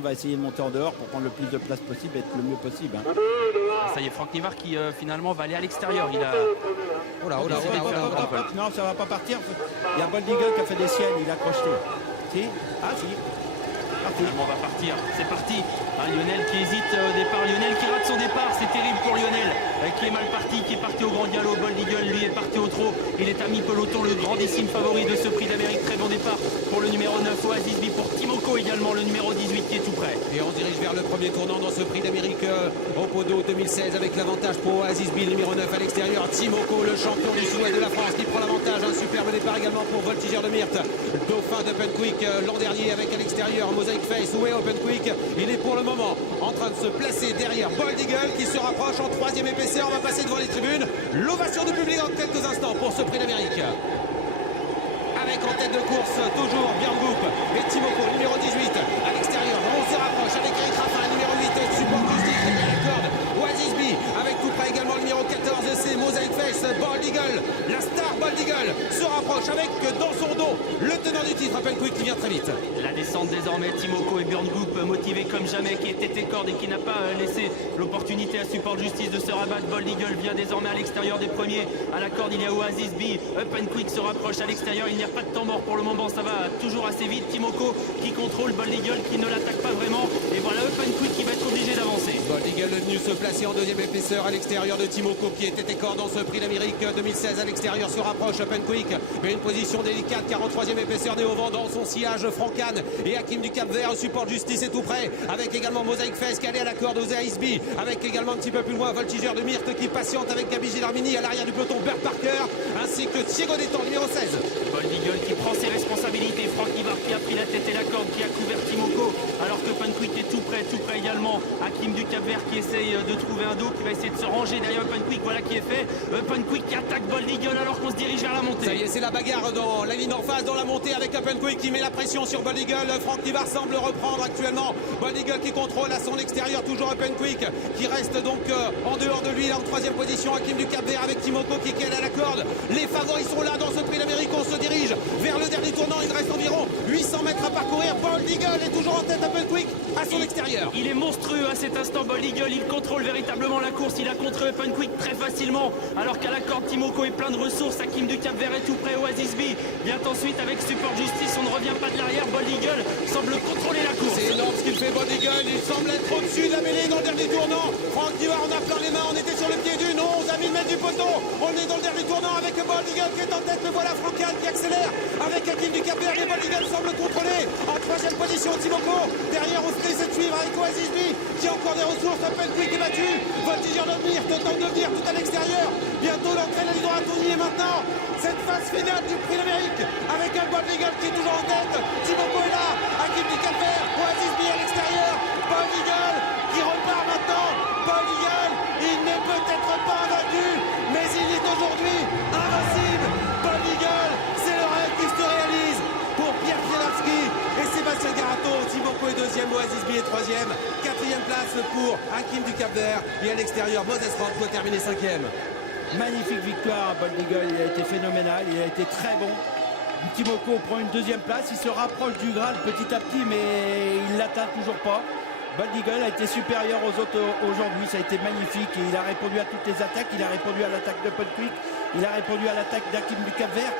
on va essayer de monter en dehors pour prendre le plus de place possible et être le mieux possible. Hein. Ça y est, Franck Nivard qui finalement va aller à l'extérieur. Il a... Non, ça va pas partir. Il y a Boldigal qui a fait des siennes, il a crocheté. Si? Ah si. Parti. Finalement, on va partir. C'est parti. Lionel qui hésite au départ. Lionel qui rate son départ. C'est terrible pour Lionel qui est mal parti, qui est parti au grand galop. Boldigal, lui, est parti au trot. Il est à mi-peloton, le grandissime favori de ce prix d'Amérique. Très bon départ pour le numéro 9, Oasis B. Pour Timoko également, le numéro 18 qui est tout près. Et on dirige vers le premier tournant dans ce prix d'Amérique au Podo 2016 avec l'avantage pour Oasis B, numéro 9 à l'extérieur. Timoko, le champion du sud-ouest de la France, qui prend l'avantage. Un superbe départ également pour Voltigeur de Myrthe. Dauphin d'Open Quick l'an dernier avec à l'extérieur Mosaic Face. Où est Open Quick? Il est pour le moment en train de se placer derrière Bold Eagle qui se rapproche en troisième épaisseur. On va passer devant les tribunes. L'ovation du public dans quelques instants pour ce prix d'Amérique. Avec en tête de course toujours Björn Goop et Timoko, numéro 18 à l'extérieur. On se rapproche avec Eric Raffin, numéro 8, support justice qui la corde. Oasis B avec tout près également le numéro 14, c'est Mosaic Face. Bold Eagle, la star Bold Eagle se rapproche avec dans son dos le tenant du titre, Open Quick qui vient très vite. La descente désormais, Timoko et Björn Goop motivés comme jamais, qui était tête corde et qui n'a pas laissé l'opportunité à Support Justice de se rabattre. Bold Eagle vient désormais à l'extérieur des premiers. À la corde, il y a Oasis B. Open Quick se rapproche à l'extérieur. Il n'y a pas de temps mort pour le moment, ça va toujours assez vite. Timoko qui contrôle Bold Eagle, qui ne l'attaque pas vraiment. Et voilà Open Quick qui va être obligé d'avancer. Bold Eagle est venu se placer en deuxième épaisseur à l'extérieur de Timoko qui était corde dans ce prix d'Amérique 2016 à l'extérieur. Se rapproche Open Quick, mais une position délicate, 43e épaisseur des Hauts-Vents dans son sillage. Francan et Hakim du Cap-Vert, Support Justice est tout près, avec également Mosaic Face qui allait à la corde aux ASB, avec également un petit peu plus loin Voltigeur de Myrthe qui patiente avec Gabi Gilarmini à l'arrière du peloton, Bert Parker, ainsi que Thierry Détang, numéro 16. Bold Eagle qui prend ses responsabilités. Franck Nivard qui a pris la tête et la corde, qui a couvert Timoko, alors que Open Quick est tout près également. Hakim du Cap-Vert qui essaye de trouver un dos, qui va essayer de se ranger derrière Open Quick. Voilà qui est fait. Open Quick qui attaque Bold Eagle alors qu'on se dirige vers la montée. Ça y est, c'est la bagarre dans la ligne en face, dans la montée avec Open Quick qui met la pression sur Bold Eagle. Franck Nivard semble reprendre actuellement. Bold Eagle qui contrôle à son extérieur toujours Open Quick qui reste donc en dehors de lui en troisième position. Hakim du Cap-Vert avec Timoko qui est à la corde. Les favoris sont là dans ce prix d'Amérique. On se dirige vers le dernier tournant. Il reste environ 800 mètres à parcourir. Bold Eagle est toujours en tête. Open Quick à son extérieur. Il est monstrueux à cet instant. Bold Eagle, il contrôle véritablement la course. Il a contré Open Quick très facilement, alors qu'à la corde Timoko est plein de ressources. Hakim du Cap-Vert est tout près. Oasis B vient ensuite avec Support Justice. On ne revient pas de l'arrière. Bold Eagle semble contrôler la course. C'est énorme ce qu'il fait Bold Eagle. Il semble être au-dessus de la mêlée dans le dernier tournant. Franck Nivard, on a plein les mains. On était sur le pied d'une 11 à 1000 mètres du poteau. On est dans le dernier tournant avec Bold Eagle qui est en tête. Mais voilà Francan qui accélère avec Hakim du Cap-Vert. Et Bold Eagle semble contrôler en troisième position Timoko. Derrière on se laisse suivre avec Oasis B qui a encore des ressources. Open Quick est battu. Voltigeur de Myrthe tente de venir tout à l'extérieur. Bientôt l'entrée de la ligne droite. On y est maintenant. Cette phase finale du prix d'Amérique avec un Bold Eagle qui est toujours en tête. Timoko est là. Hakim du Cap-Vert. Oasis B à l'extérieur. Bold Eagle qui repart maintenant. Bold Eagle, il n'est peut-être pas vaincu, mais il est aujourd'hui invincible. Bold Eagle, c'est le rêve qui se réalise pour Pierre Pielawski et Sébastien Garato. Timoko est deuxième, Oasis B est troisième. Quatrième place pour Hakim du Cap-Vert. Et à l'extérieur, Moses Roth doit terminer cinquième. Magnifique victoire à Bold Eagle, il a été phénoménal, il a été très bon. Timoko prend une deuxième place, il se rapproche du Graal petit à petit, mais il ne l'atteint toujours pas. Bold Eagle a été supérieur aux autres aujourd'hui, ça a été magnifique. Et il a répondu à toutes les attaques, il a répondu à l'attaque de Open Quick, il a répondu à l'attaque d'Hakim du Cap-Vert.